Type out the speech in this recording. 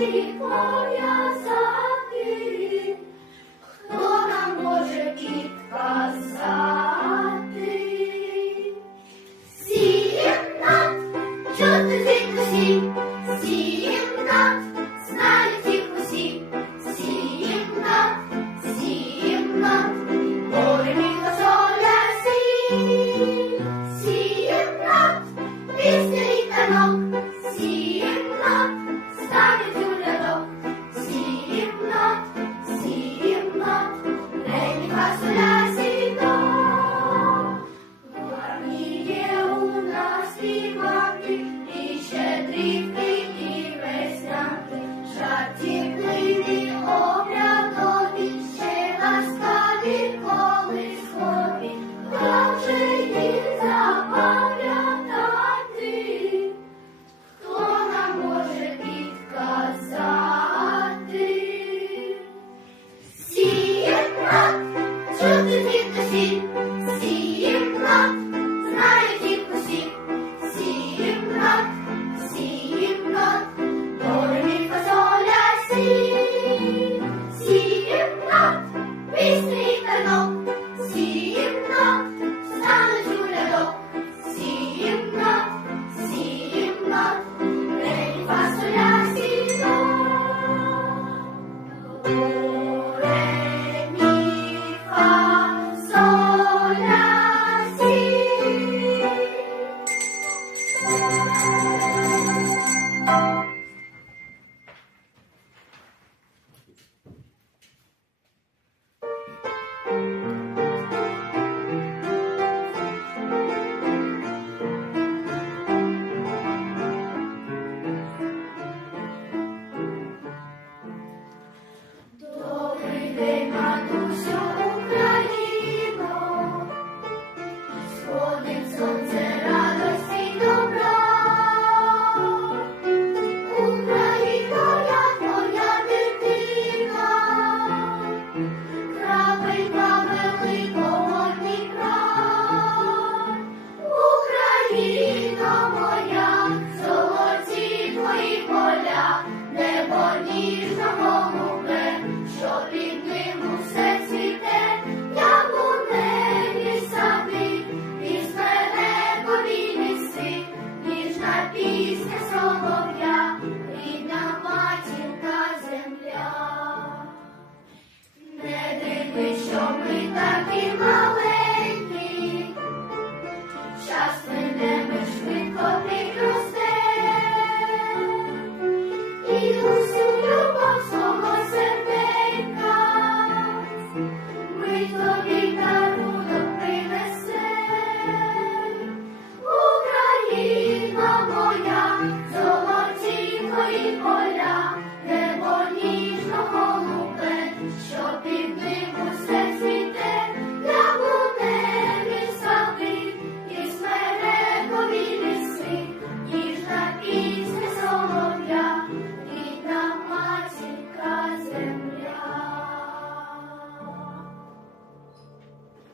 як їх моя, золоті твої поля, небо ніжно